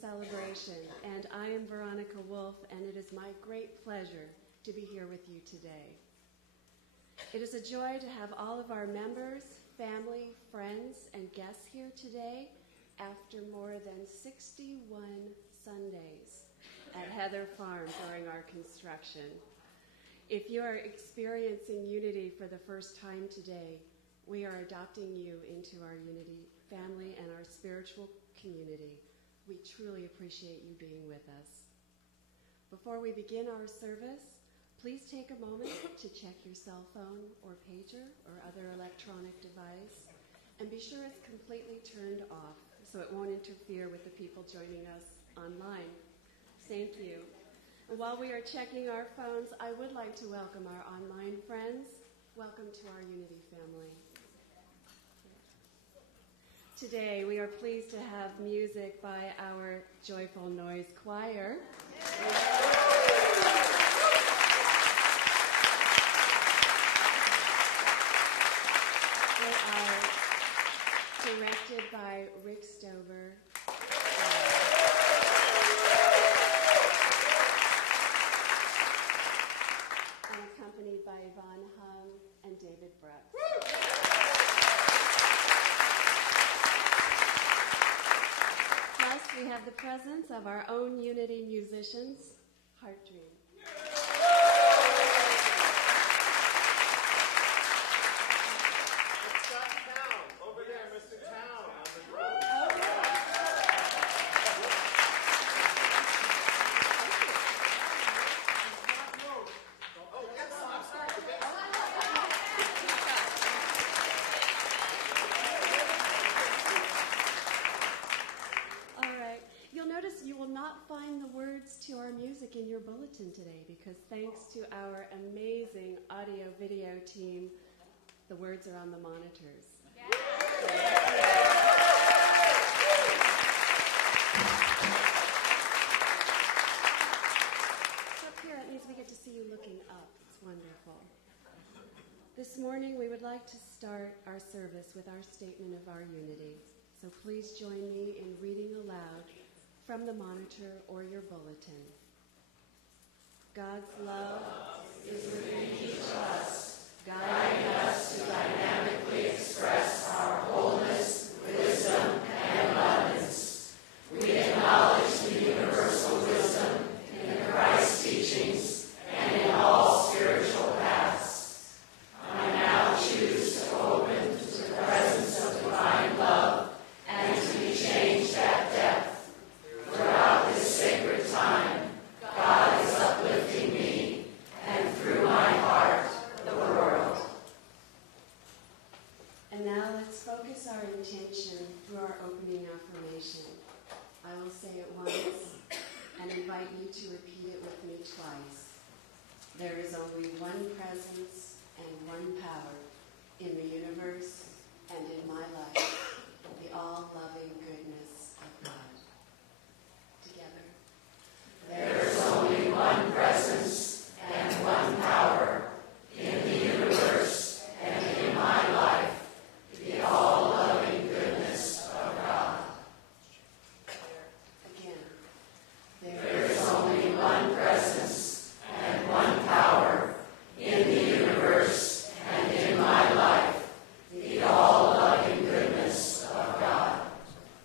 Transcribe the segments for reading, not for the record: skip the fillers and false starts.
celebration, and I am Veronica Wolf, and it is my great pleasure to be here with you today. It is a joy to have all of our members, family, friends, and guests here today after more than 61 Sundays at Heather Farm during our construction. If you are experiencing Unity for the first time today, we are adopting you into our Unity family and our spiritual community. We truly appreciate you being with us. Before we begin our service, please take a moment to check your cell phone or pager or other electronic device, and be sure it's completely turned off so it won't interfere with the people joining us online. Thank you. And while we are checking our phones, I would like to welcome our online friends. Welcome to our Unity family. Today, we are pleased to have music by our Joyful Noise Choir. They are directed by Rick Stover. And accompanied by Yvonne Hung and David Brooks. Plus, we have the presence of our own Unity musicians, Heart Dream. It's Scott Town, over there, Mr. Town on the road. Oh, yes, I'm sorry. All right. You'll notice you will not find the words to our music in your bulletin today because thanks to our amazing audio-video team, the words are on the monitors. Up here, it means we get to see you looking up. It's wonderful. This morning, we would like to start our service with our statement of our unity. So please join me in reading aloud from the monitor or your bulletin. God's love is within each of us, guiding us to dynamically express our wholeness, wisdom, and abundance. We acknowledge the universal wisdom in Christ's teachings and in all spiritual paths. I now choose to open to the presence of divine love and to be changed at depth. Throughout this sacred time, God is uplifting me, and through my heart, the world. And now let's focus our intention through our opening affirmation. I will say it once and invite you to repeat it with me twice. There is only one presence and one power in the universe and in my life, the all-loving goodness of God. Together. There is only one presence and one power in the universe and in my life, the all-loving goodness of God. Again. There is only one presence and one power in the universe and in my life, the all-loving goodness of God.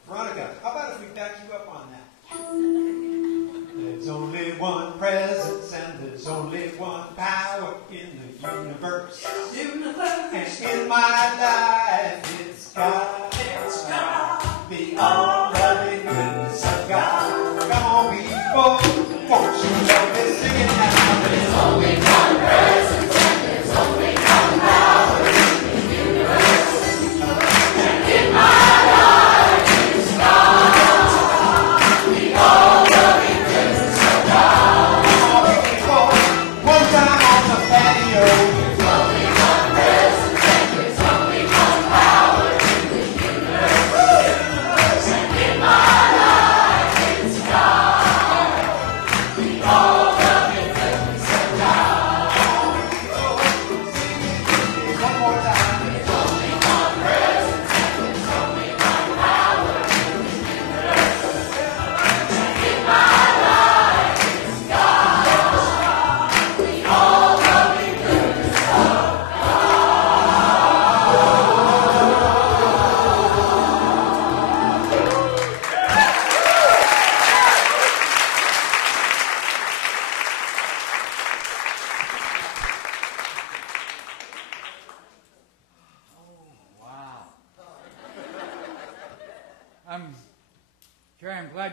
Veronica, how about if we back you up on that? There's only one presence and there's only one power in the universe. And in my life, it's God. It's God. The all-loving goodness of God. Come on, people. Won't you let me sing it now? There's only one presence and there's only one power in the universe. And in my life, it's God. The all-loving goodness of God. Come on, people. One time on the patio. There's only one presence and there's only one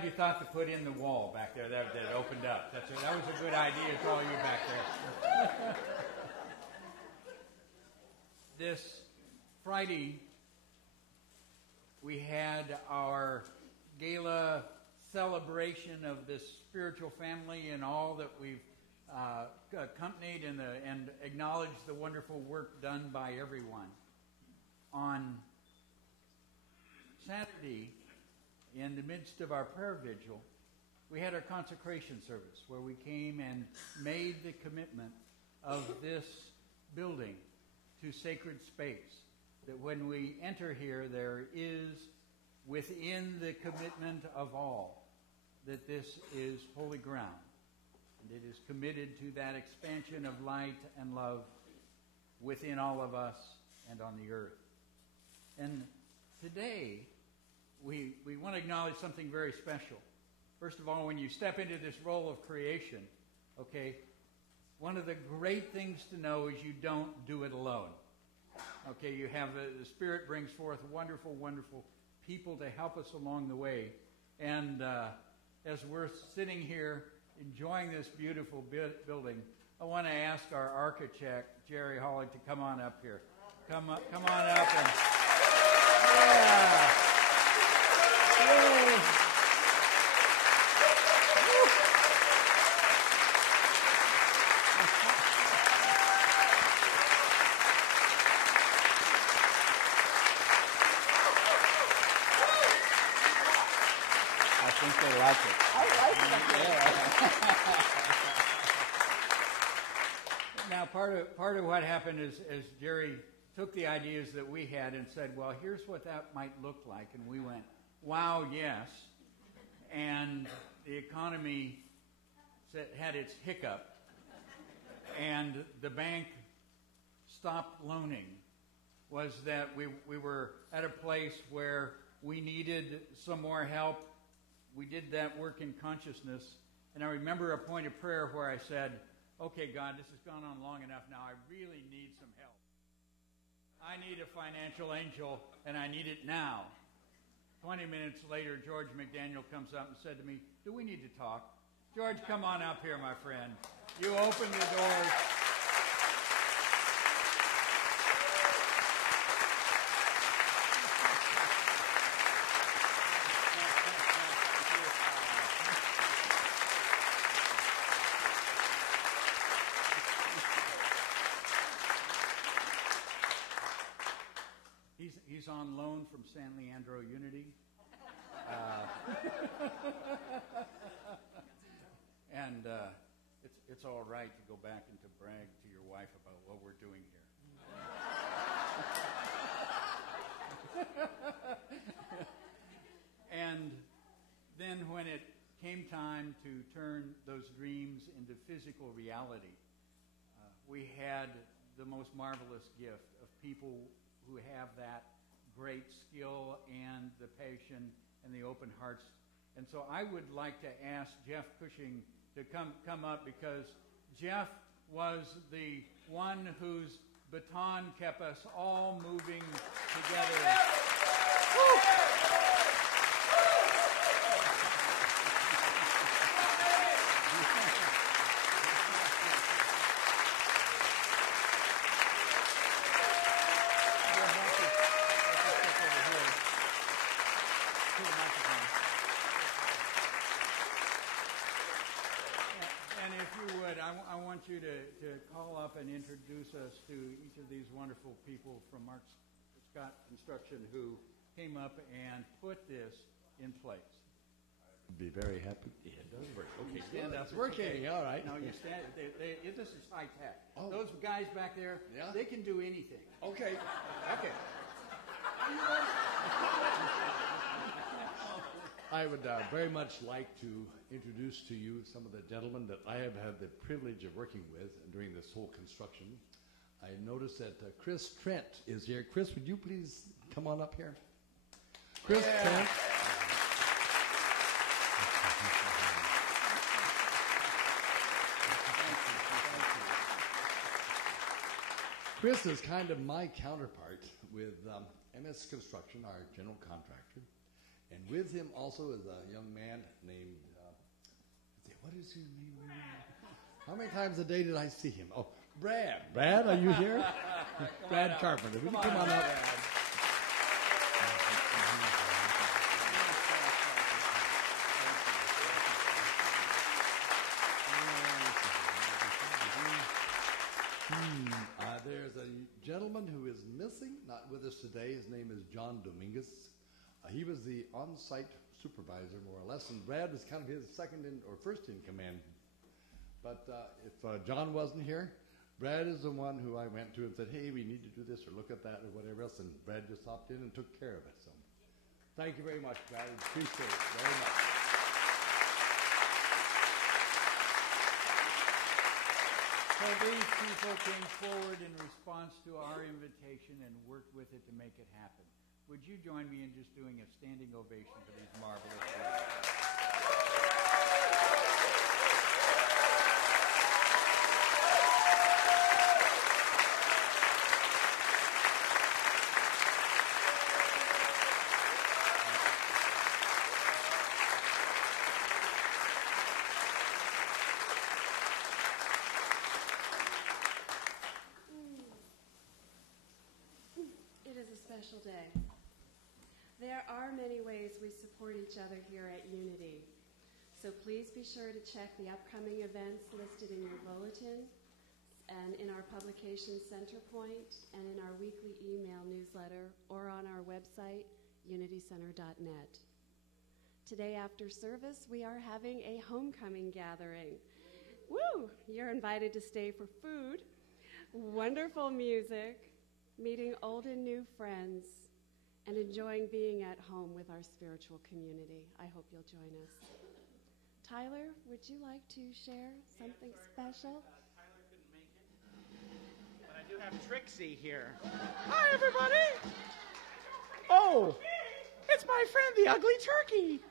you thought to put in the wall back there that opened up. That was a good idea to all you back there. This Friday, we had our gala celebration of this spiritual family and all that we've accompanied and acknowledged the wonderful work done by everyone. On Saturday, in the midst of our prayer vigil, we had our consecration service where we came and made the commitment of this building to sacred space. That when we enter here, there is within the commitment of all that this is holy ground. And it is committed to that expansion of light and love within all of us and on the earth. And today, we want to acknowledge something very special. First of all, when you step into this role of creation, okay, one of the great things to know is you don't do it alone. Okay, you have the Spirit brings forth wonderful, wonderful people to help us along the way. And as we're sitting here enjoying this beautiful building, I want to ask our architect, Jerry Hollig, to come on up here. Come on up and yeah. Yay. I think they like it. I like it. Now, part of what happened is Jerry took the ideas that we had and said, well, here's what that might look like. And we went, wow, yes. And the economy had its hiccup. And the bank stopped loaning. Was that we were at a place where we needed some more help. We did that work in consciousness. And I remember a point of prayer where I said, okay, God, this has gone on long enough now. I really need some help. I need a financial angel, and I need it now. 20 minutes later, George McDaniel comes up and said to me, do we need to talk? George, come on up here, my friend. You open the doors. He's on loan from San Leandro Unity. And it's all right to go back and to brag to your wife about what we're doing here. And then when it came time to turn those dreams into physical reality, we had the most marvelous gift of people who have that great skill and the passion and the open hearts. And so I would like to ask Jeff Cushing to come up, because Jeff was the one whose baton kept us all moving together. I want you to call up and introduce us to each of these wonderful people from Mark Scott Construction who came up and put this in place. I'd be very happy. Yeah, it does work. Okay, Stand up. it's working. Okay. All right. No, you stand. This is high tech. Oh. Those guys back there, Yeah? they can do anything. Okay. Okay. I would very much like to introduce to you some of the gentlemen that I have had the privilege of working with during this whole construction. I noticed that Chris Trent is here. Chris, would you please come on up here? Chris Trent. Chris is kind of my counterpart with MS Construction, our general contractor. And with him also is a young man named, what is his name? How many times a day did I see him? Oh, Brad. Brad, are you here? Brad Carpenter. Would you come on up? There's a gentleman who is missing, not with us today. His name is John Dominguez. He was the on-site supervisor, more or less, and Brad was kind of his second in, or first in command. But if John wasn't here, Brad is the one who I went to and said, hey, we need to do this or look at that or whatever else, and Brad just hopped in and took care of it. So thank you very much, Brad. I appreciate it very much. So these people came forward in response to our invitation and worked with it to make it happen. Would you join me in just doing a standing ovation for these marvelous people? It is a special day. There are many ways we support each other here at Unity. So please be sure to check the upcoming events listed in your bulletin and in our publication center point and in our weekly email newsletter or on our website, unitycenter.net. Today after service, we are having a homecoming gathering. Woo! You're invited to stay for food, wonderful music, meeting old and new friends, and enjoying being at home with our spiritual community. I hope you'll join us. Tyler, would you like to share something special? Tyler couldn't make it, but I do have Trixie here. Hi, everybody! Oh, it's my friend, the Ugly Turkey.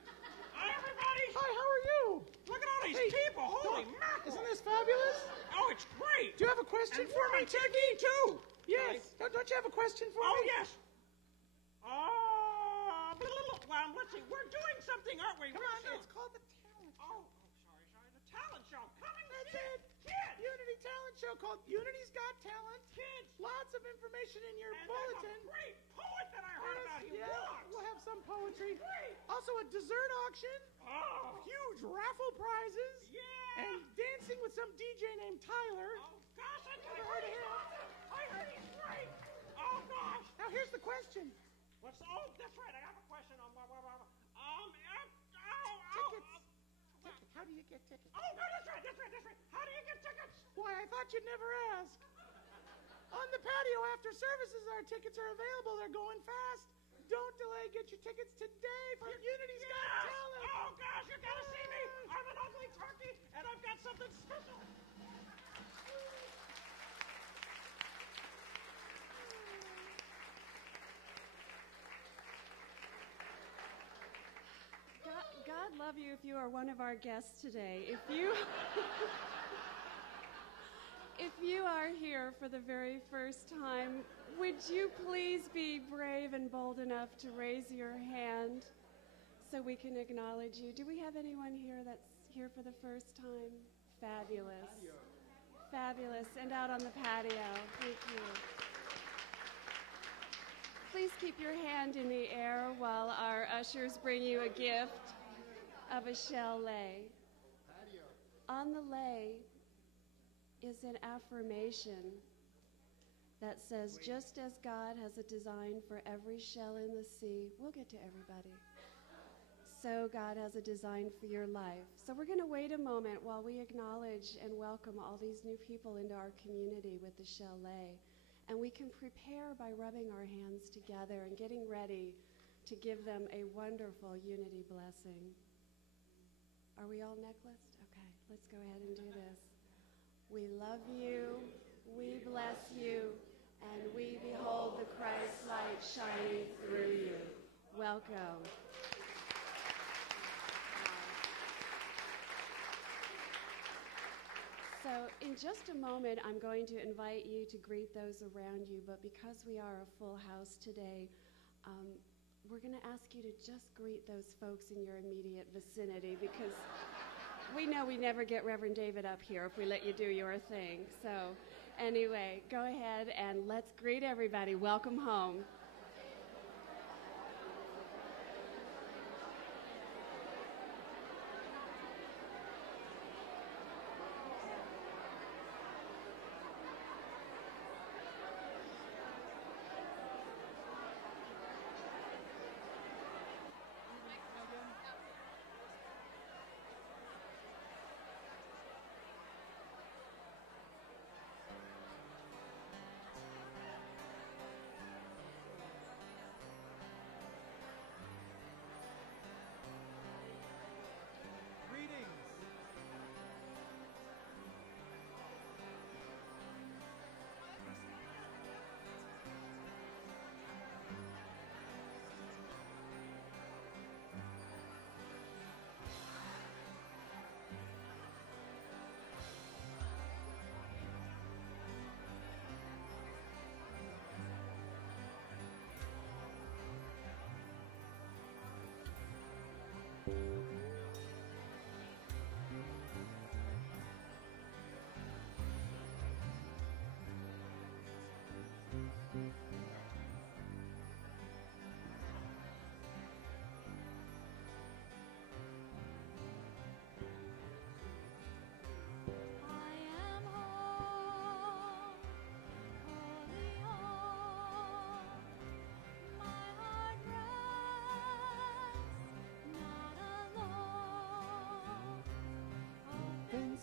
Hi, everybody! Hi, how are you? Look at all these people! Holy mackerel! Isn't this fabulous? Oh, it's great! Do you have a question for me, Turkey? Too. Yes. Don't you have a question for me? Oh, yes. Well, let's see. We're doing something, aren't we? Come on, it's called the Talent Show. Sorry. The Talent Show. Coming to Kids. Unity Talent Show called Unity's Got Talent. Kids. Lots of information in your bulletin. There's a great poet that I heard about. We'll have some poetry. Great. Also a dessert auction. Oh. Huge raffle prizes. Yeah. And dancing with some DJ named Tyler. Oh, gosh, I heard him. I heard he's great. Oh, gosh. Now, here's the question. That's right. I have a question on tickets. How do you get tickets? Oh, no, that's right. How do you get tickets? Why, I thought you'd never ask. On the patio after services, our tickets are available. They're going fast. Don't delay. Get your tickets today for Unity's Got Talent. Oh, gosh, you gotta see me. I'm an ugly turkey, and I've got something special. God love you if you are one of our guests today. If you are here for the very first time, would you please be brave and bold enough to raise your hand so we can acknowledge you? Do we have anyone here that's here for the first time? Fabulous. Fabulous. And out on the patio. Thank you. Please keep your hand in the air while our ushers bring you a gift of a shell lei. On the lei is an affirmation that says, just as God has a design for every shell in the sea, we'll get to everybody, so God has a design for your life. So we're going to wait a moment while we acknowledge and welcome all these new people into our community with the shell lei. And we can prepare by rubbing our hands together and getting ready to give them a wonderful unity blessing. Are we all necklaced? Okay, let's go ahead and do this. We love you, we bless you, and we behold the Christ light shining through you. Welcome. So in just a moment, I'm going to invite you to greet those around you, but because we are a full house today, we're going to ask you to just greet those folks in your immediate vicinity because we know we never get Reverend David up here if we let you do your thing. So anyway, go ahead and let's greet everybody. Welcome home.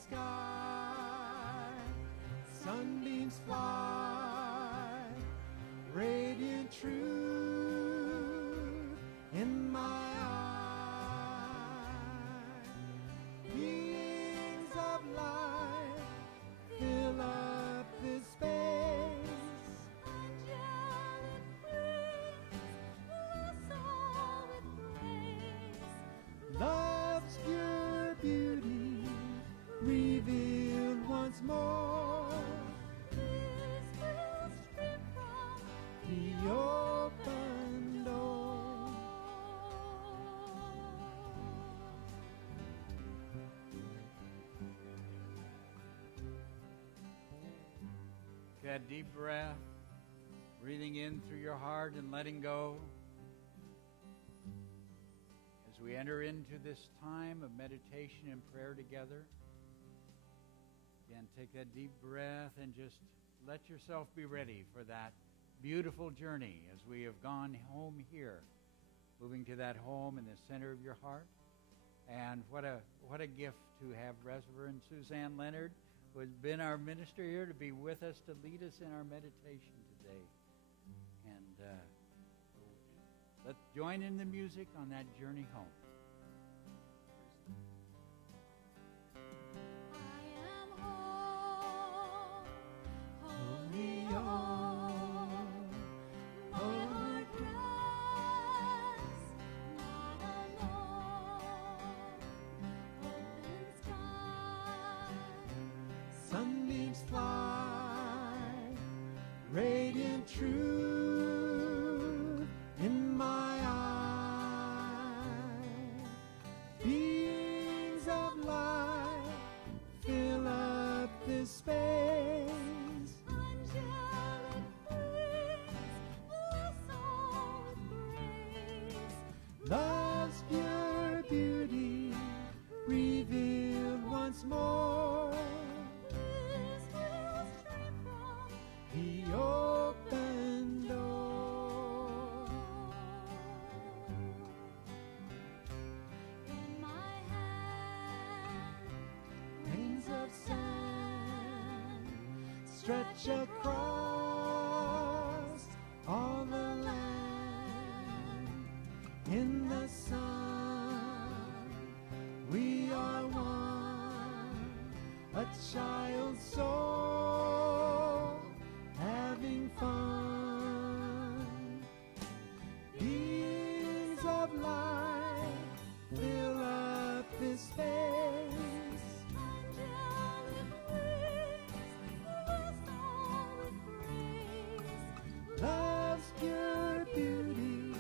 Sky, sunbeams fly, radiant truth in my eye. Beings of light fill up this space. Angelic praise, bless all with grace. Love's pure beauty revealed once more. This will stream from The open door. Take that deep breath, breathing in through your heart and letting go. As we enter into this time of meditation and prayer together, again, take that deep breath and just let yourself be ready for that beautiful journey as we have gone home here, moving to that home in the center of your heart. And what a gift to have Reverend Suzanne Leonard, who has been our minister here, to be with us to lead us in our meditation today. And let's join in the music on that journey home. I am home, Holy holy home, home. My heart rests, not alone. Open sky, sunbeams fly, radiant truth in my eye. Beings of light fill up this space. angelic praise, bless all with grace. Love's pure beauty revealed once more. This will stream from The open door. in my hand. Grains of sand stretch across all the land. In the sun, we are one, a child's soul having fun. Beams of light fill up this space. Angelic praise, bless all with grace. Love's pure beauty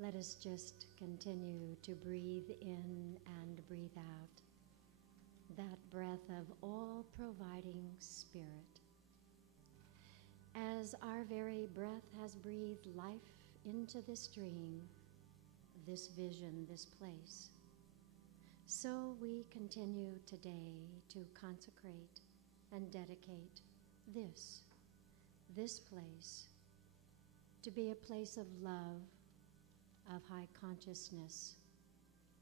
let us just continue to breathe in and breathe out that breath of all-providing Spirit. As our very breath has breathed life into this dream, this vision, this place, so we continue today to consecrate and dedicate this place to be a place of love, of high consciousness,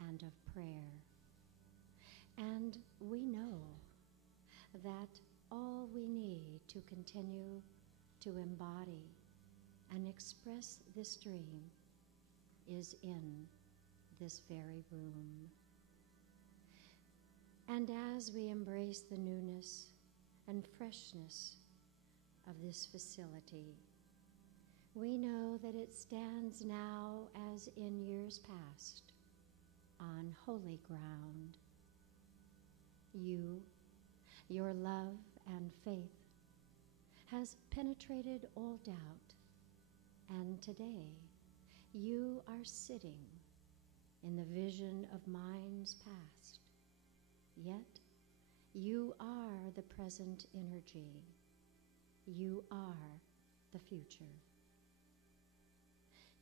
and of prayer. And we know that all we need to continue to embody and express this dream is in this very room. And as we embrace the newness and freshness of this facility, we know that it stands now, as in years past, on holy ground. You, your love and faith has penetrated all doubt, and today you are sitting in the vision of minds past, yet you are the present energy. You are the future.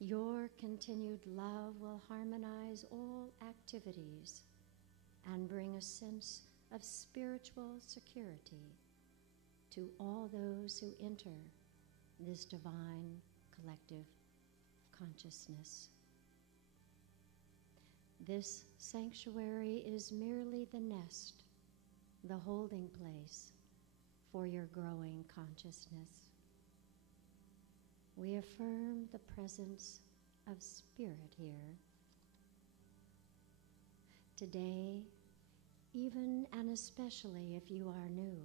Your continued love will harmonize all activities and bring a sense of spiritual security to all those who enter this divine collective consciousness. This sanctuary is merely the nest, the holding place for your growing consciousness. We affirm the presence of Spirit here. Today, even and especially if you are new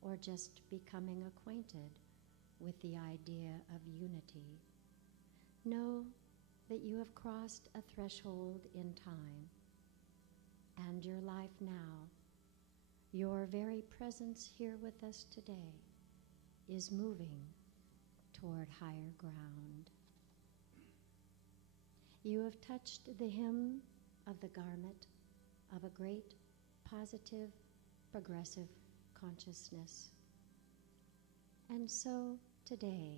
or just becoming acquainted with the idea of unity, know that you have crossed a threshold in time, and your life now, your very presence here with us today, is moving toward higher ground. You have touched the hem of the garment of a great, positive, progressive consciousness. And so today,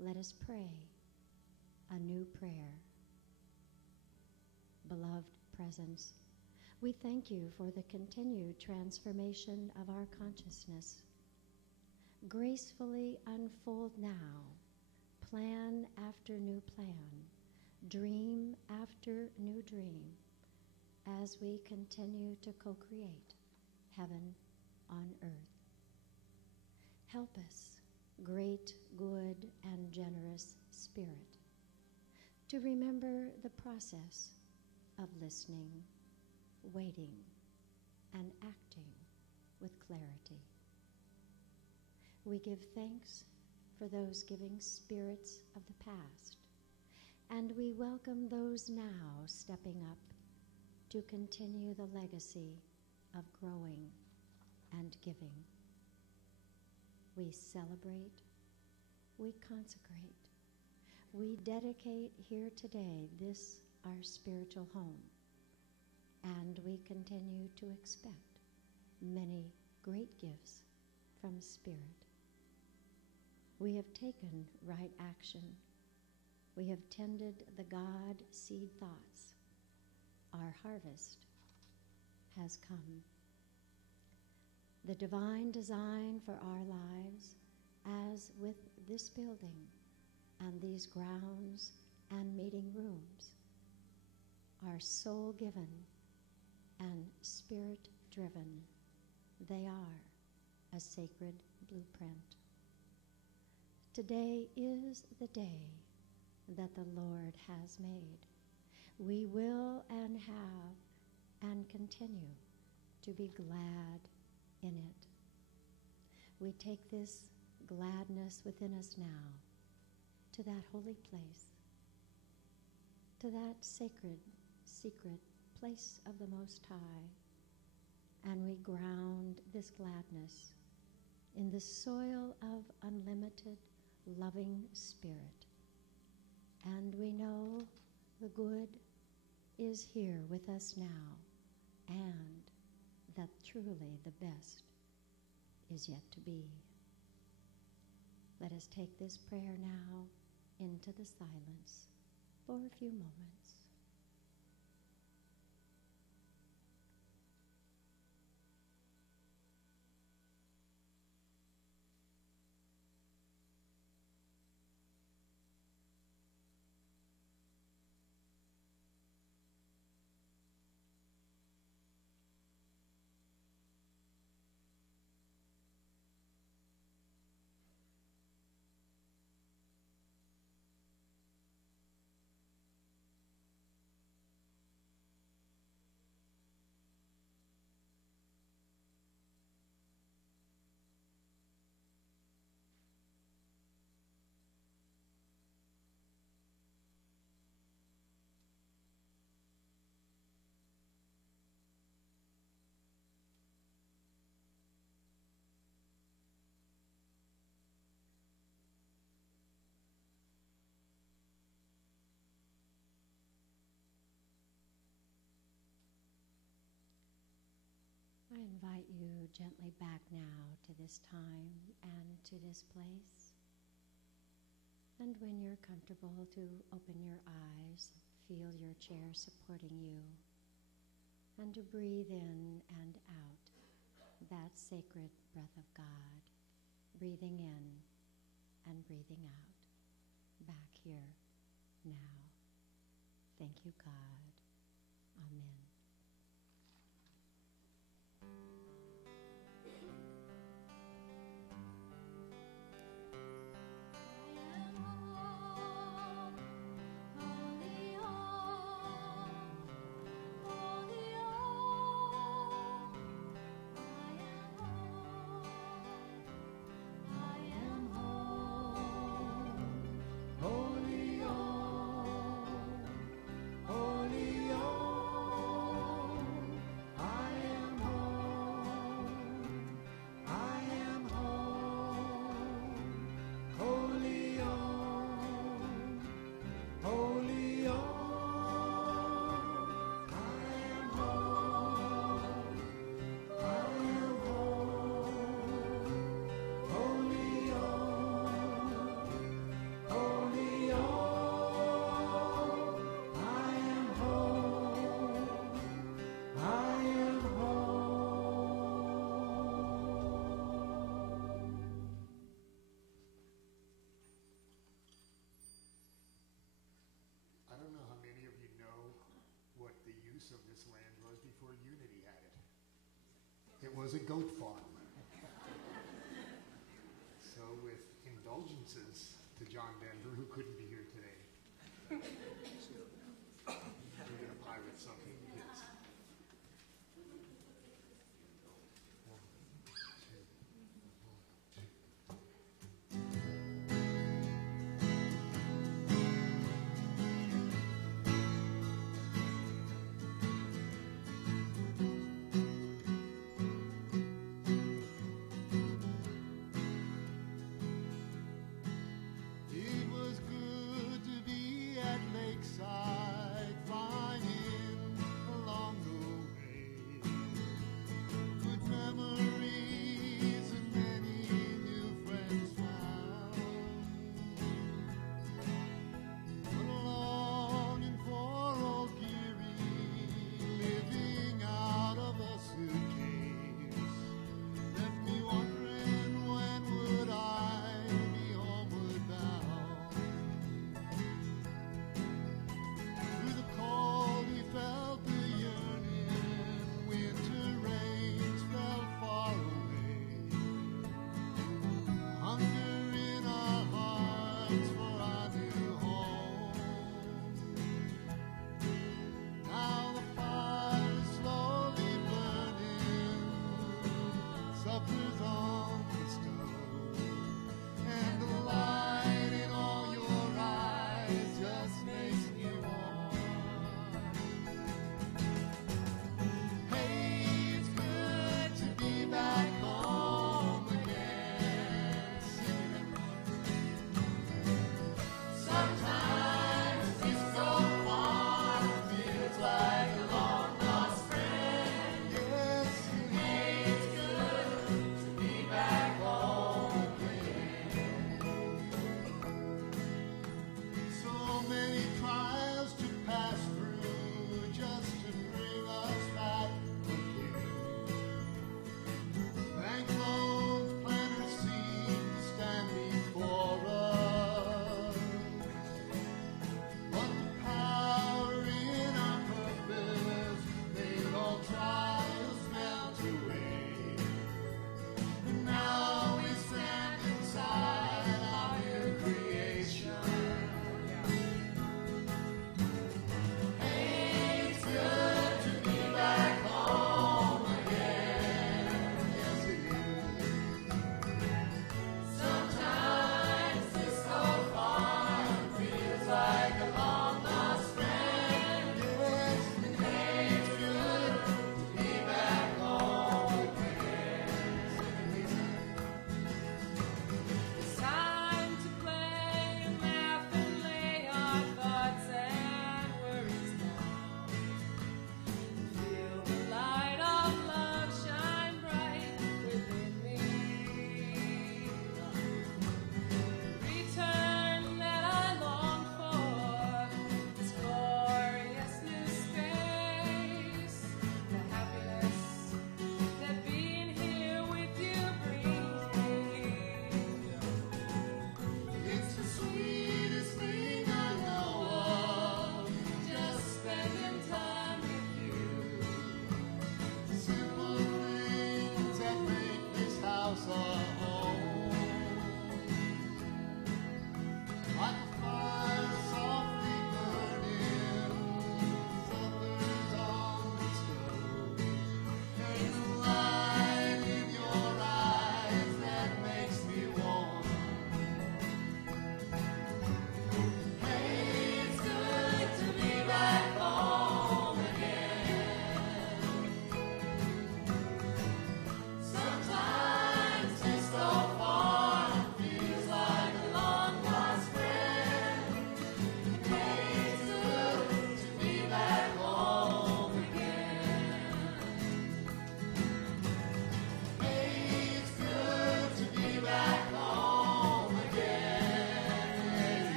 let us pray a new prayer. Beloved presence, we thank you for the continued transformation of our consciousness. Gracefully unfold now, plan after new plan, dream after new dream, as we continue to co-create heaven on earth. Help us, great, good, and generous Spirit, to remember the process of listening, waiting, and acting with clarity. We give thanks for those giving spirits of the past, and we welcome those now stepping up to continue the legacy of growing and giving. We celebrate, we consecrate, we dedicate here today this our spiritual home, and we continue to expect many great gifts from Spirit. We have taken right action. We have tended the God seed thoughts. Our harvest has come. The divine design for our lives, as with this building and these grounds and meeting rooms, are soul-given and Spirit-driven. They are a sacred blueprint. Today is the day that the Lord has made. We will and have and continue to be glad in it. We take this gladness within us now to that holy place, to that sacred, secret place of the Most High, and we ground this gladness in the soil of unlimited, loving Spirit, And we know the good is here with us now, and that truly the best is yet to be. Let us take this prayer now into the silence for a few moments. I invite you gently back now to this time and to this place. And when you're comfortable, to open your eyes, feel your chair supporting you, and to breathe in and out that sacred breath of God, breathing in and breathing out, back here, now. Thank you, God. Amen. I don't know how many of you know what the use of this land was before Unity had it. It was a goat farm. So with indulgences to John Denver, who couldn't be here today, we're going to pirate something of his. It was good.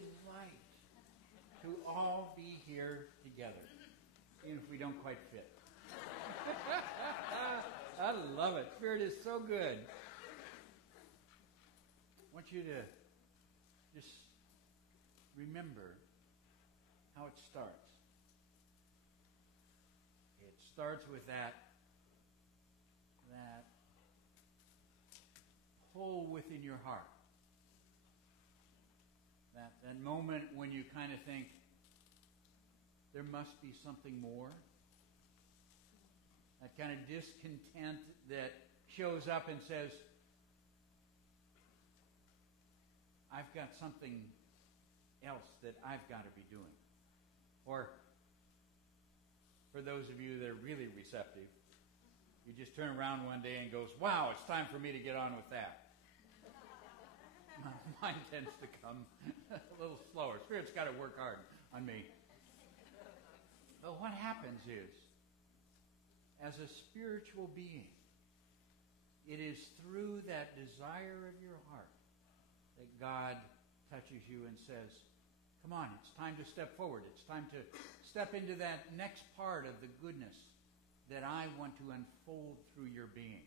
delight to all be here together, even if we don't quite fit. I love it. Spirit is so good. I want you to just remember how it starts. It starts with that hole within your heart. That moment when you kind of think, there must be something more. That kind of discontent that shows up and says, I've got something else that I've got to be doing. Or, for those of you that are really receptive, you just turn around one day and goes, wow, it's time for me to get on with that. Mine tends to come a little slower. Spirit's got to work hard on me. But what happens is, as a spiritual being, it is through that desire of your heart that God touches you and says, come on, it's time to step forward. It's time to step into that next part of the goodness that I want to unfold through your being.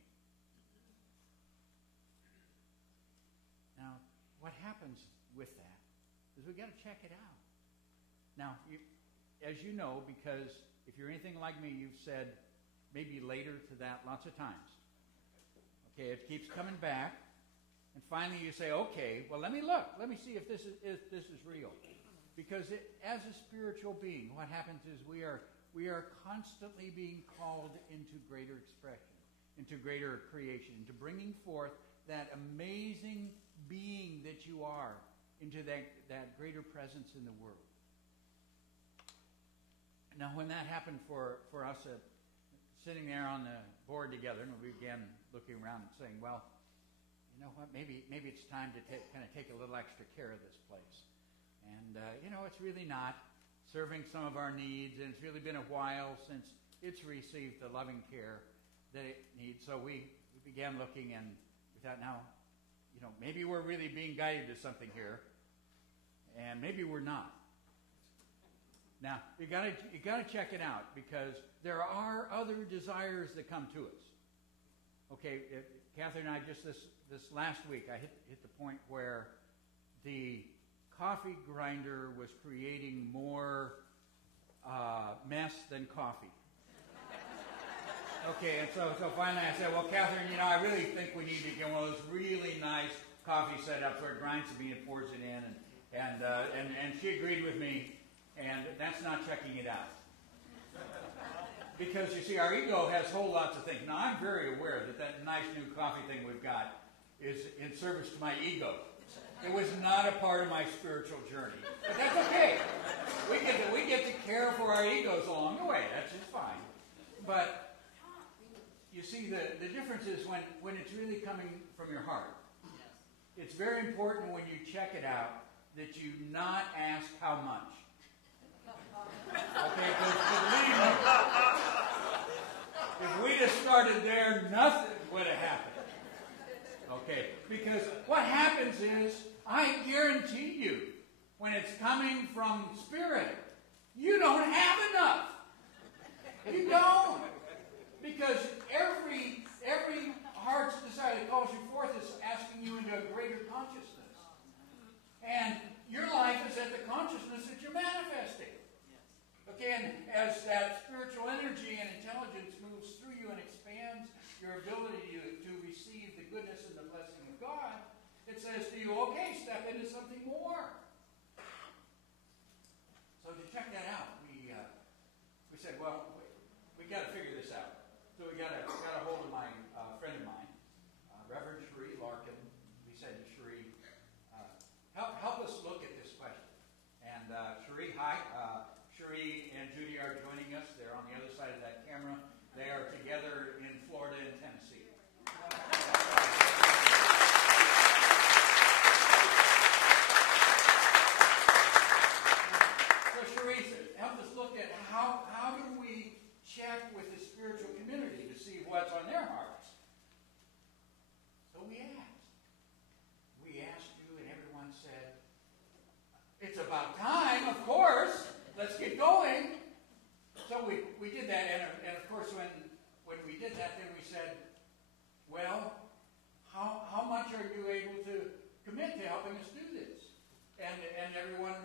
Now, what happens with that is we've got to check it out. Now, as you know, because if you're anything like me, you've said maybe later to that lots of times. Okay, it keeps coming back, and finally you say, okay, well, let me look. Let me see if this is real. Because as a spiritual being, what happens is we are constantly being called into greater expression, into greater creation, into bringing forth that amazing being that you are into that greater presence in the world. Now, when that happened for us sitting there on the board together, and we began looking around and saying, well, you know what, maybe it's time to kind of take a little extra care of this place. And, it's really not serving some of our needs, and it's really been a while since it's received the loving care that it needs. So we began looking, and we thought, now, maybe we're really being guided to something here, and maybe we're not. Now, you got to check it out, because there are other desires that come to us. Okay, Catherine and I just this last week, I hit the point where the coffee grinder was creating more mess than coffee. Okay, and so finally I said, well, Catherine, I really think we need to get one of those really nice coffee setups where it grinds the bean and pours it in, and she agreed with me, and that's not checking it out. Because, you see, our ego has whole lots of things. Now, I'm very aware that nice new coffee thing we've got is in service to my ego. It was not a part of my spiritual journey. But that's okay. We get to care for our egos along the way. That's just fine. But, you see, the difference is when it's really coming from your heart. It's very important when you check it out that you not ask how much. Okay, because believe me, if we just started there, nothing would have happened. Okay, because what happens is, I guarantee you, when it's coming from Spirit, you don't have enough. You don't. Because every heart's desire that calls you forth is asking you into a greater consciousness. And your life is at the consciousness that you're manifesting. Okay, and as that spiritual energy and intelligence moves through you and expands your ability to receive the goodness and the blessing of God, it says to you, okay, step into something more. So to check that out, we said, well, we got to figure this out. So we got a hold of my friend of mine, Reverend Cherie Larkin. We said to Cherie, help us look at this question. And Cherie, hi. Cherie and Judy are joining us. They're on the other side of that camera. They are together in Florida and Tennessee.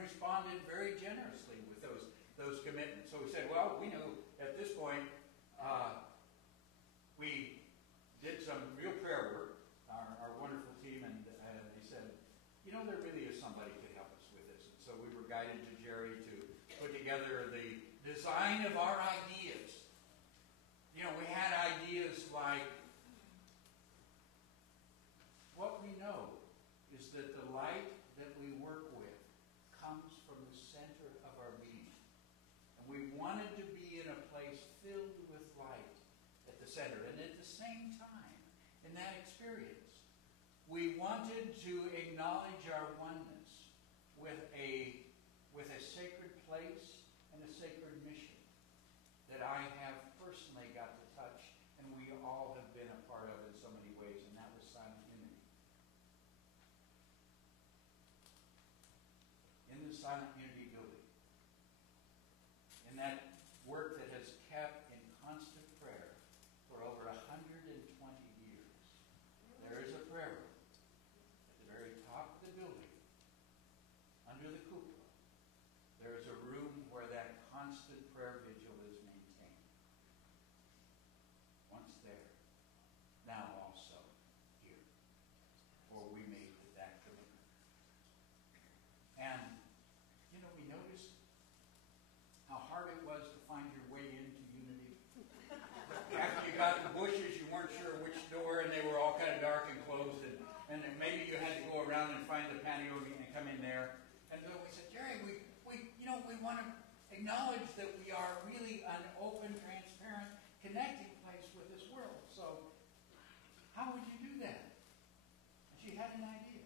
responded very generously with those commitments. So we said, well, we knew at this point, we did some real prayer work, our wonderful team, and they said, you know, there really is somebody who could help us with this. And so we were guided to Jerry to put together the design of our ideas. You know, we had ideas like, what we know is that the light that we work with comes from the center of our being. And we wanted to be in a place filled with light at the center. And at the same time, in that experience, we wanted to acknowledge our oneness with a sacred place and a sacred mission that I have personally got to touch, and we all have been a part of in so many ways, and that was Silent Unity. In the Silent Unity building, in that work that has kept in constant prayer for over 120 years, there is a prayer room at the very top of the building, under the cupola. There is a room where that constant prayer vigil is maintained. Once there, now also here, for we made that commitment. And, you know, we noticed how hard it was to find your way into Unity. After you got the bushes, you weren't sure which door, and they were all kind of dark and closed, and then maybe you had to go around and find the patio and come in there. And so we said, Jerry, we want to acknowledge that we are really an open, transparent, connecting place with this world. So how would you do that? And she had an idea.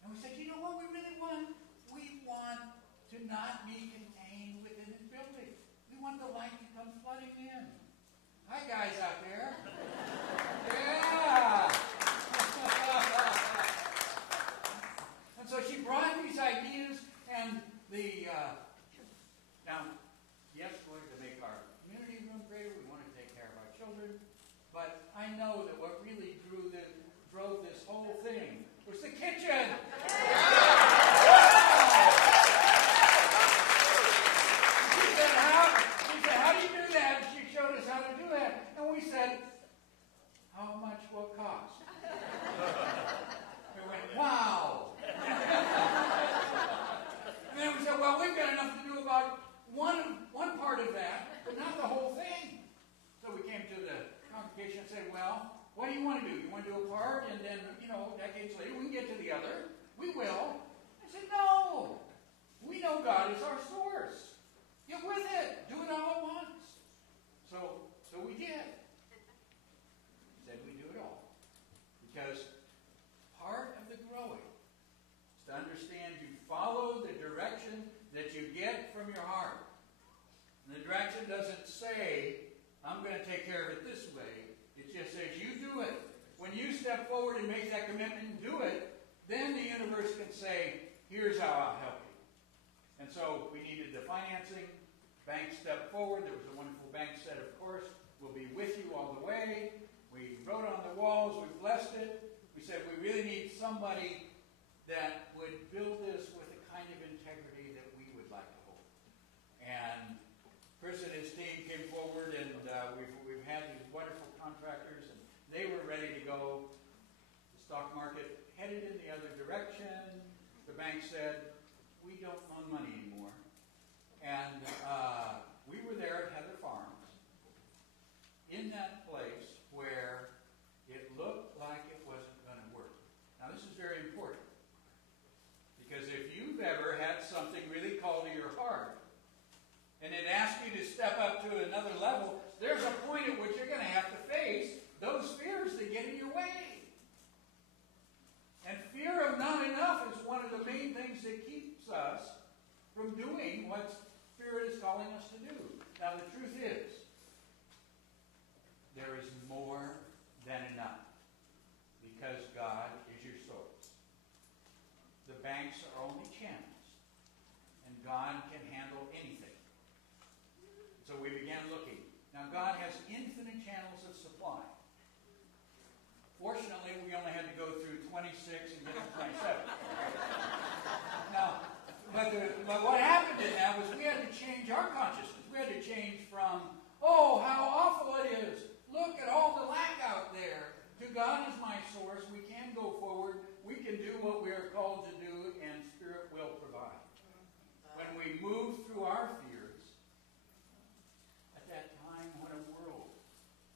And we said, you know what we really want? We want to not be contained within this building. We want the light to come flooding in. Hi, guys out there. Yeah! And so she brought these ideas, and now, yes, we're going to make our community room greater. We want to take care of our children. But I know that what really drove this whole thing was the kitchen. She said, how do you do that? And she showed us how to do that. And we said, how much will it cost? We went, wow. And then we said, well, we've got enough to do about one part of that, but not the whole thing. So we came to the congregation and said, well, what do you want to do? You want to do a part, and then, decades later, we can get to the other? We will. I said, no. We know God is our source. Get with it. Do it all at once. So we did. Said we do it all. Because part of the growing is to understand you follow the direction that you get from your heart. And the direction doesn't say, I'm going to take care of it this way. It just says, you do it. When you step forward and make that commitment and do it, then the universe can say, here's how I'll help you. And so we needed the financing. Bank stepped forward. There was a wonderful bank said, of course, we'll be with you all the way. We wrote on the walls. We blessed it. We said, we really need somebody that would build this with the kind of integrity that we would like to hold. And Chris and his team came forward, and we've had these wonderful contractors, and they were ready to go. The stock market headed in the other direction. The bank said, we don't loan money anymore. And we were there at Heather Farms, in that place where it looked like it wasn't going to work. Now, this is very important. Because if you've ever had something really call to your heart, and it asks you to step up to another level, there's a point at which you're going to have to face those fears that get in your way. And fear of not enough is one of the main things that keeps us from doing what Spirit is calling us to do. Now, the truth is, there is more than enough, because God is your source. The banks are only channels, and God can handle anything. So we began looking. Now, God has infinite channels of supply. Fortunately, we only had to go through 26 and get to 27. our consciousness. We had to change from, oh, how awful it is. Look at all the lack out there. To God is my source. We can go forward. We can do what we are called to do, and Spirit will provide. When we move through our fears, at that time when a world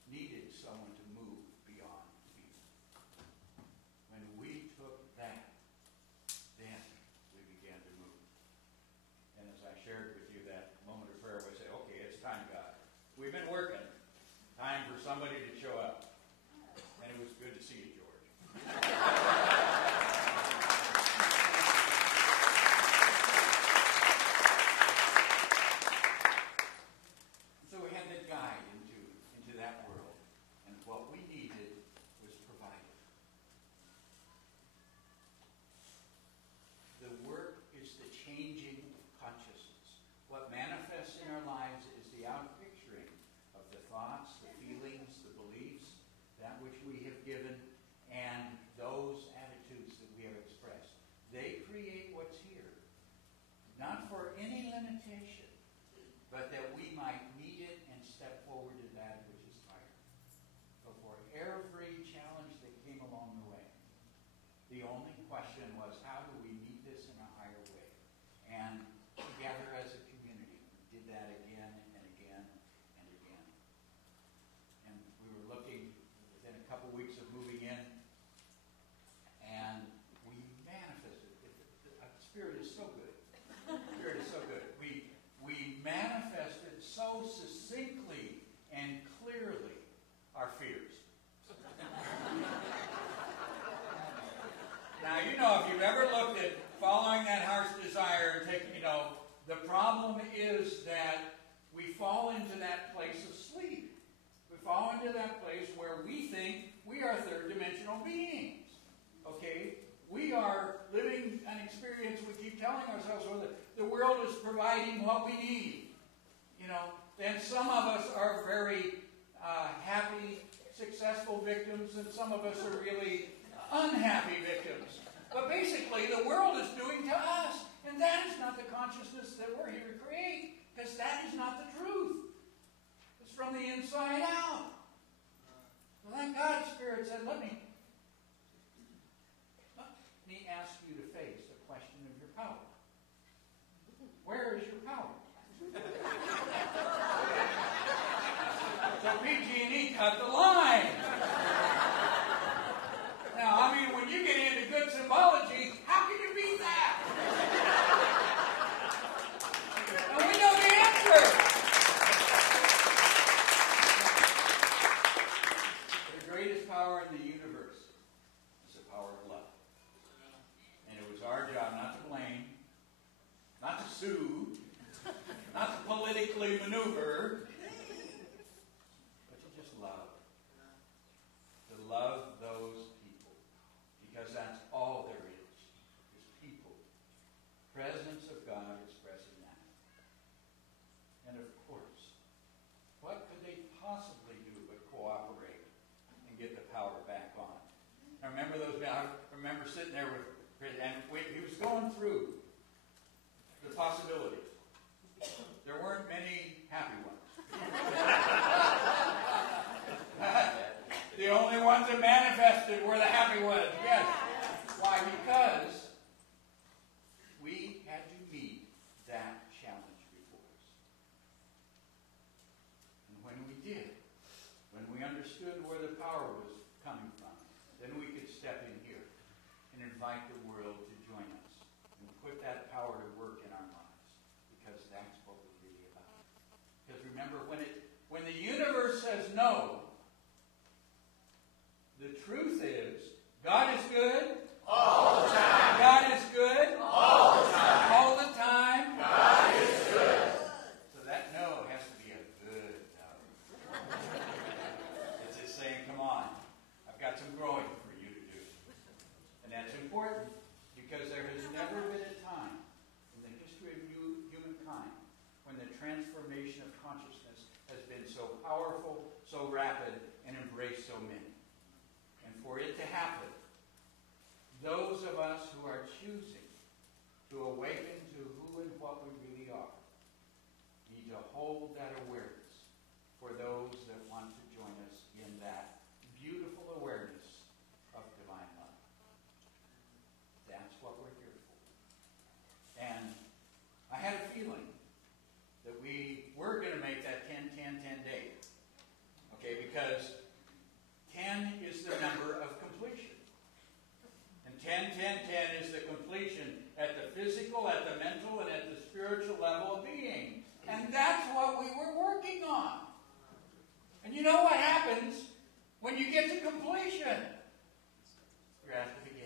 needed someone to move beyond fear, when we took that, then we began to move. And as I shared with you that moment of prayer, we say, okay, it's time, God. We've been working. Time for somebody to show up. And it was good to see you, George. So we had that guide into that world. And what we needed was provided. The work is the changing of consciousness. What manifests in our lives is the outpicturing of the thoughts, the feelings, the beliefs, that which we have given, and those attitudes that we have expressed. They create what's here. Not for any limitation, but that we might meet it and step forward to that which is higher. So for every challenge that came along the way, the only question was, how do we meet this in a higher way? And together as a community, we did that again and again and again. And we were looking within a couple weeks of moving in, and we manifested. The Spirit is so good. The Spirit is so good. We manifested so succinctly and clearly our fears. Now, you know, if you've ever looked at following that heart's desire and taking, the problem is that we fall into that place of sleep. We fall into that place where we think we are third-dimensional beings. Okay? We are living an experience, we keep telling ourselves, well, the world is providing what we need. Then some of us are very happy, successful victims, and some of us are really unhappy victims. But basically, the world is doing to us, and that is not the consciousness that we're here to create, because that is not the truth. It's from the inside out. Well, then God's Spirit said, let me ask you to face the question of your power. Where is your power? So PG&E cut the line. Now, when you get into good symbology, how can you beat that? And we know the answer. The greatest power in the universe is the power of love. And it was our job not to blame, not to sue, not to politically maneuver, but to just love. To love those people. Because that's all there is people. Presence of God expressing that. And of course, what could they possibly do but cooperate and get the power back on? I remember I remember sitting there with Chris, and he was going through the possibilities. There weren't many happy ones. The only ones that manifested were the happy ones. Yes. Why? Because we had to meet that challenge before us. And when we did, when we understood where the power was coming from, then we could step in here and invite the world to join us and put that power to work in our lives, because that's what we're really about. Because remember, when the universe says no, the truth is, God is good. All the time. God is good. All the time. All the time. God is good. So that no has to be a good no. It's just saying, come on, I've got some growing for you to do. And that's important, because there has never been a time in the history of humankind when the transformation of consciousness has been so powerful, so rapid, and embraced so many. And for it to happen, those of us who are choosing to awaken to who and what we really are need hold that awareness for those that want to join us in that beautiful awareness of divine love. That's what we're here for. And I had a feeling that we were going to make that 10-10-10 day. Okay, because 10 is the number of completion. And 10-10-10 is the completion at the physical, at the mental, and at the spiritual level of being. And that's what we were working on. And you know what happens when you get to completion? You're at the beginning.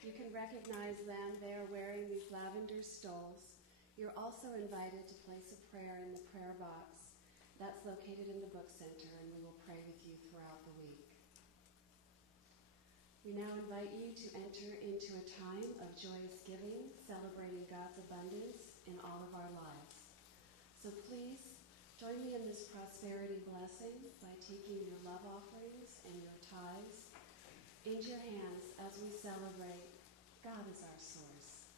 You can recognize them. They are wearing these lavender stoles. You're also invited to place a prayer in the prayer box. That's located in the book center, and we will pray with you throughout the week. We now invite you to enter into a time of joyous giving, celebrating God's abundance in all of our lives. So please join me in this prosperity blessing by taking your love offerings and your tithes into your hands as we celebrate God is our source.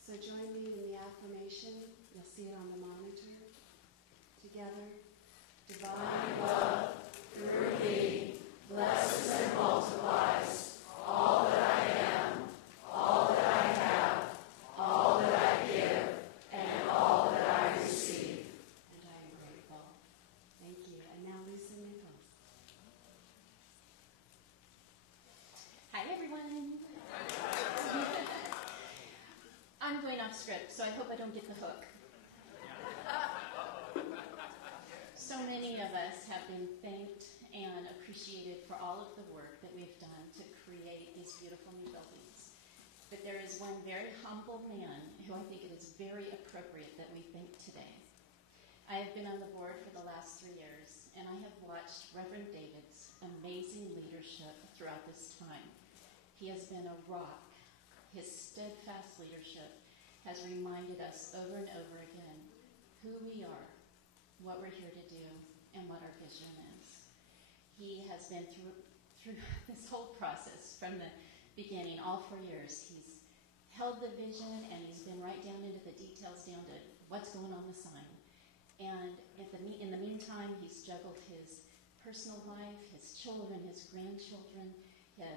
So join me in the affirmation. You'll see it on the monitor. Together, divine love through me blesses and multiplies all that I am, all that I have, all that I give, and all that I receive. And I am grateful. Thank you. And now Lisa Nichols. Hi, everyone. I'm going off script, so I hope I don't get the hook. So many of us have been thanked and appreciated for all of the work that we've done to create these beautiful new buildings. But there is one very humble man who I think it is very appropriate that we thank today. I have been on the board for the last 3 years, and I have watched Reverend David's amazing leadership throughout this time. He has been a rock. His steadfast leadership has reminded us over and over again who we are, what we're here to do, and what our vision is. He has been through this whole process from the beginning, all 4 years. He's held the vision, and he's been right down into the details, down to what's going on the sign. And in the meantime, he's juggled his personal life, his children, his grandchildren,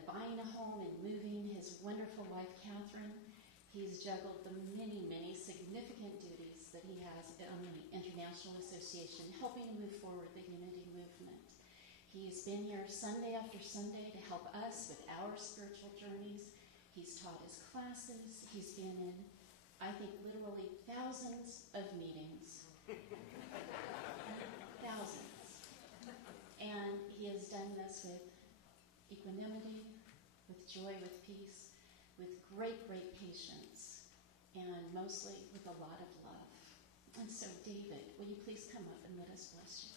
buying a home and moving, his wonderful wife, Catherine. He's juggled the many, many significant duties that he has on the International Association, helping to move forward the unity movement. He's been here Sunday after Sunday to help us with our spiritual journeys. He's taught his classes. He's been in, I think, literally thousands of meetings. Thousands. And he has done this with equanimity, with joy, with peace, with great, great patience, and mostly with a lot of love. And so, David, will you please come up and let us bless you?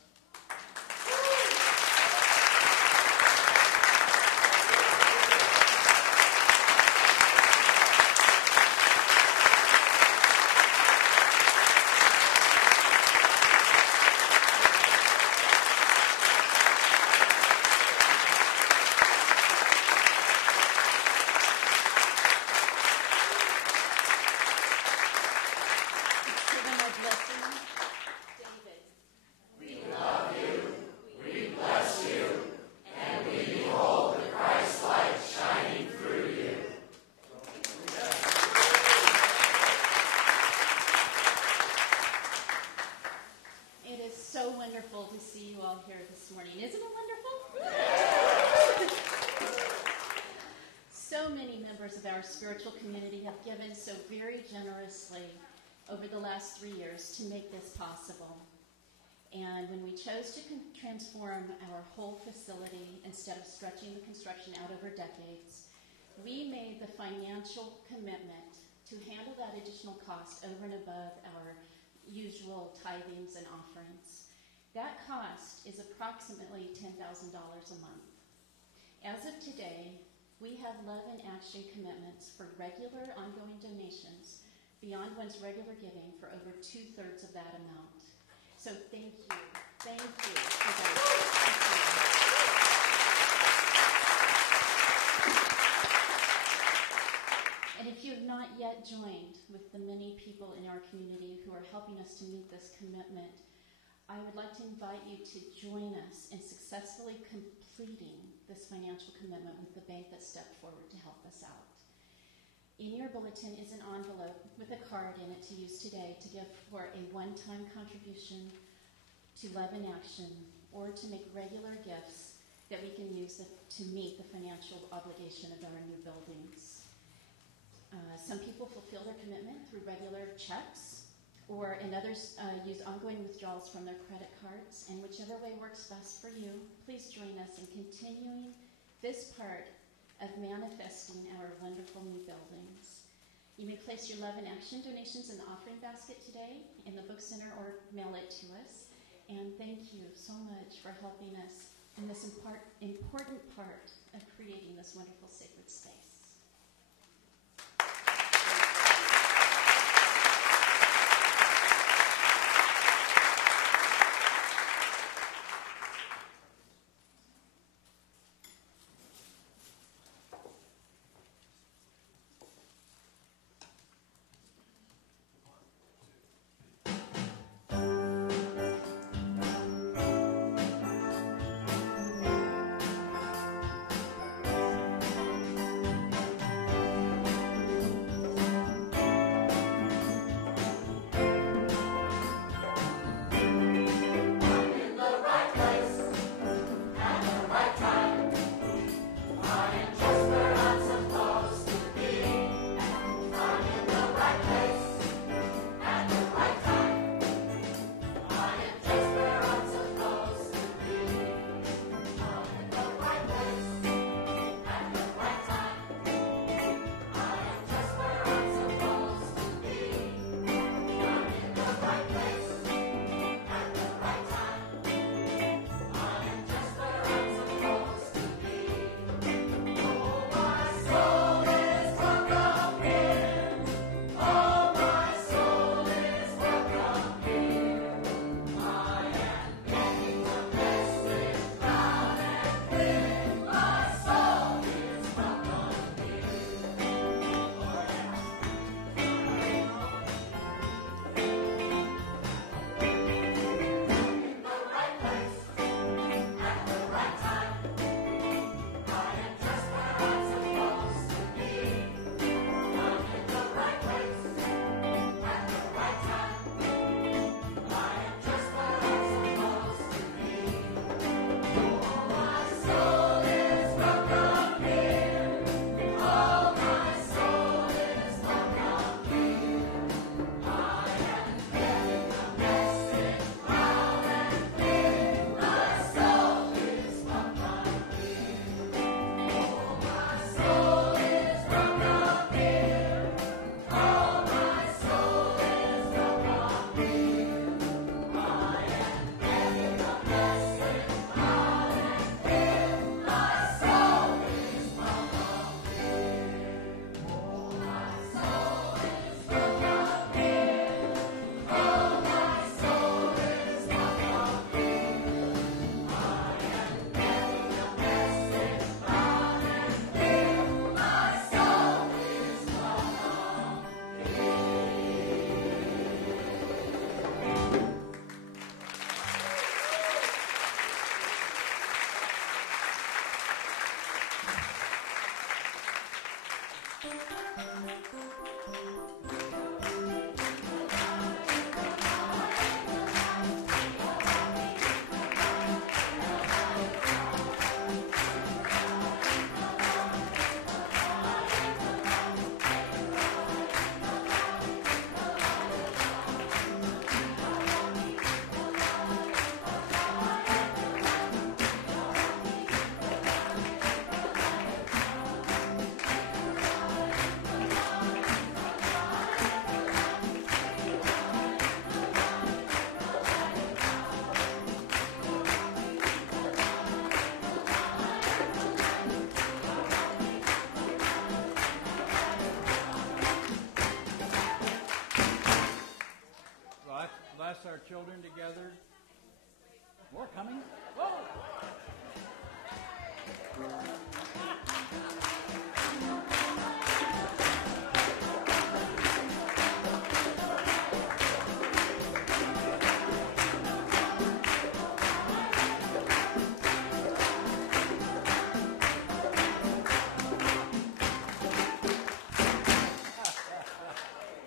Wonderful to see you all here this morning. Isn't it wonderful? So many members of our spiritual community have given so very generously over the last 3 years to make this possible. And when we chose to transform our whole facility instead of stretching the construction out over decades, we made the financial commitment to handle that additional cost over and above our usual tithings and offerings. That cost is approximately $10,000 a month. As of today, we have love and action commitments for regular ongoing donations beyond one's regular giving for over 2/3 of that amount. So thank you. Thank you for that. And if you have not yet joined with the many people in our community who are helping us to meet this commitment, I would like to invite you to join us in successfully completing this financial commitment with the bank that stepped forward to help us out. In your bulletin is an envelope with a card in it to use today to give for a one-time contribution to Love in Action or to make regular gifts that we can use to meet the financial obligation of our new buildings. Some people fulfill their commitment through regular checks, and others use ongoing withdrawals from their credit cards. And whichever way works best for you, please join us in continuing this part of manifesting our wonderful new buildings. You may place your Love in Action donations in the offering basket today in the book center or mail it to us. And thank you so much for helping us in this important part of creating this wonderful sacred space. Bless our children together. More coming. Whoa!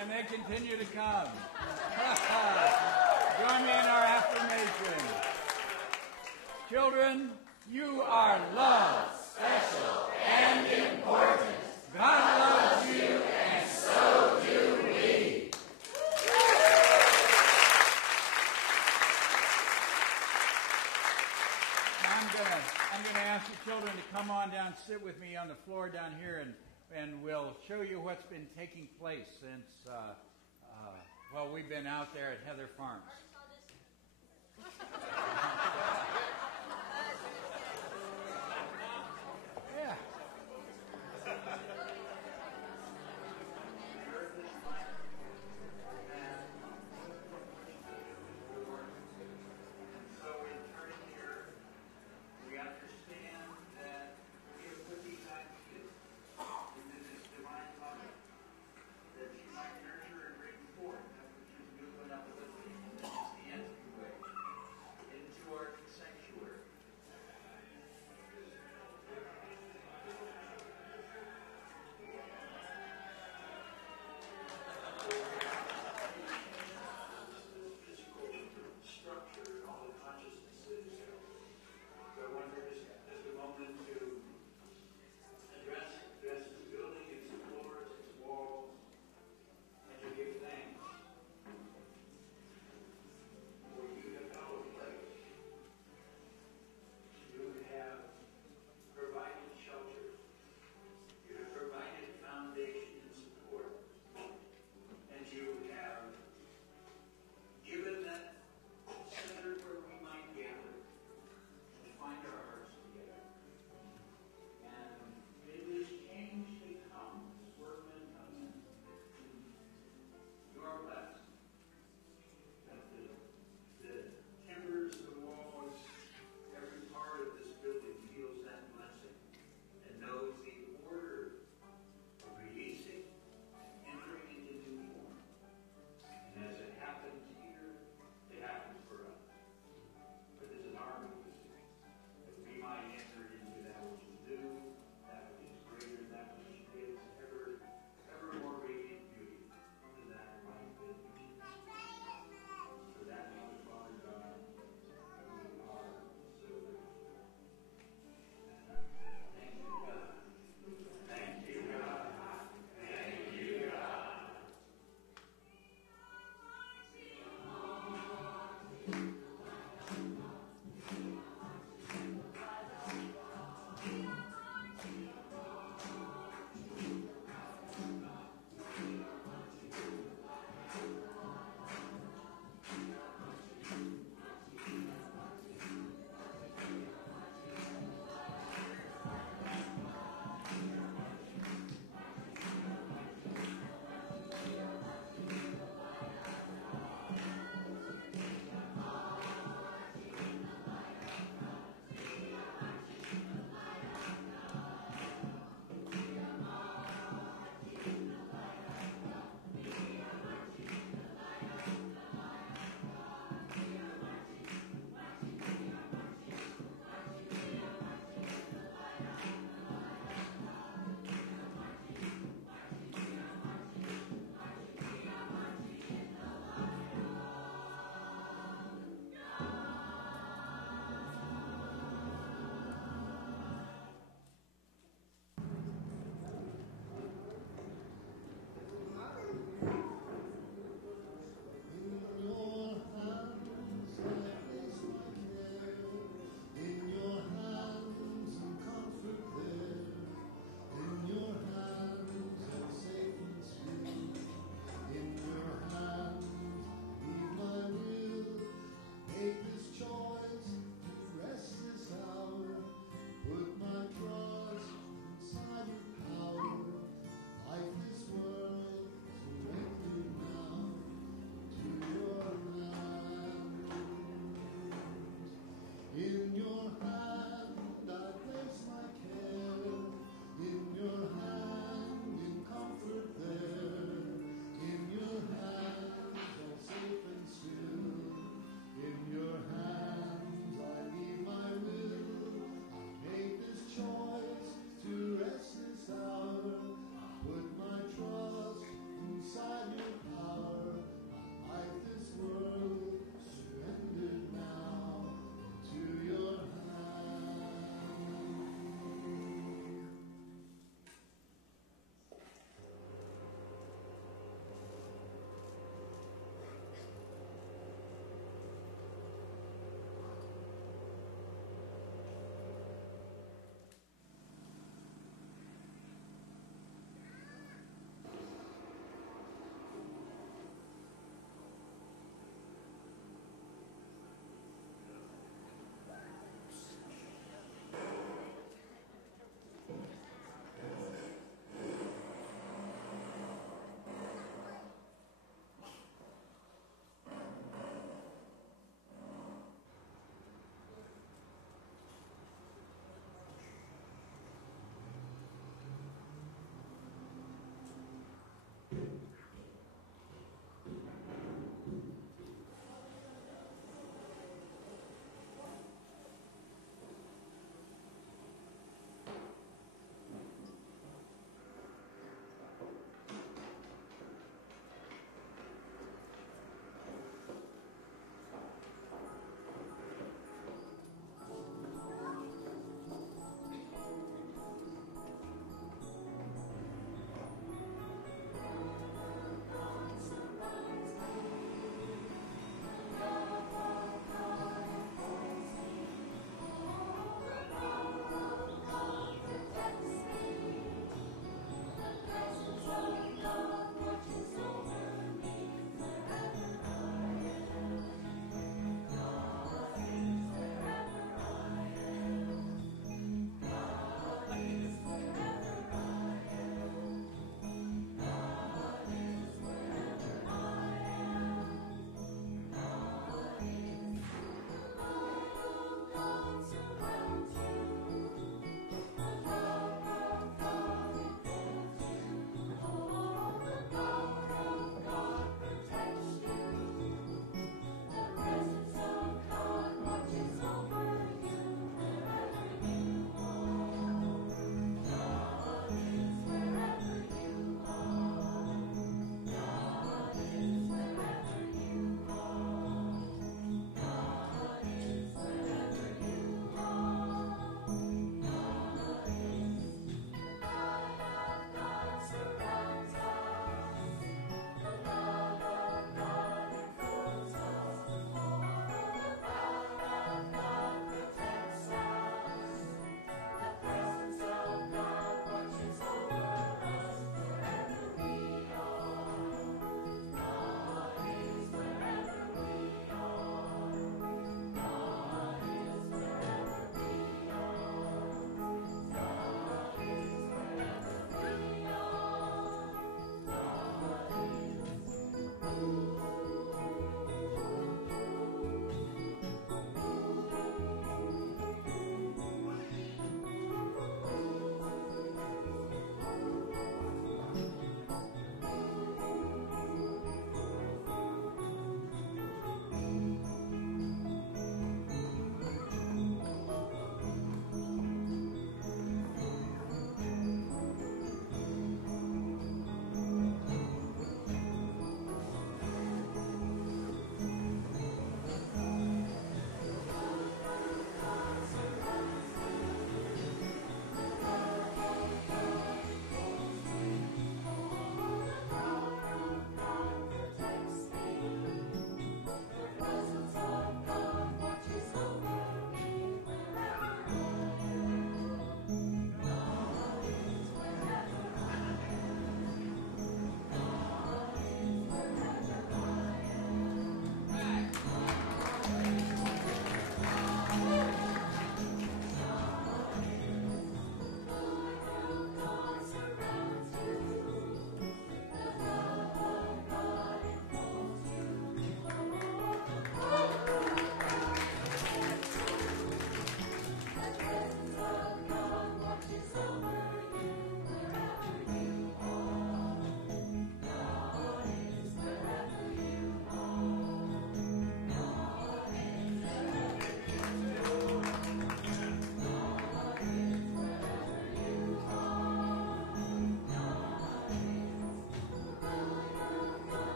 And they continue to come. Join me in our affirmation. Children, you are loved, special, and important. God loves you, and so do we. I'm gonna ask the children to come on down, sit with me on the floor down here, and we'll show you what's been taking place since we've been out there at Heather Farms.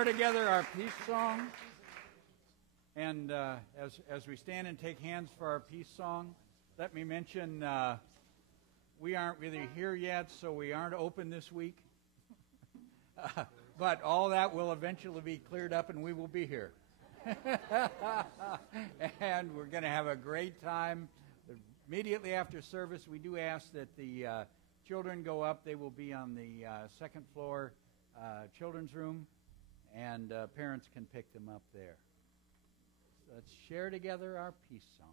share together our peace song. And as we stand and take hands for our peace song, let me mention we aren't really here yet, so we aren't open this week. But all that will eventually be cleared up, and we will be here. And we're going to have a great time. Immediately after service, we do ask that the children go up. They will be on the second floor children's room, and parents can pick them up there. So let's share together our peace song.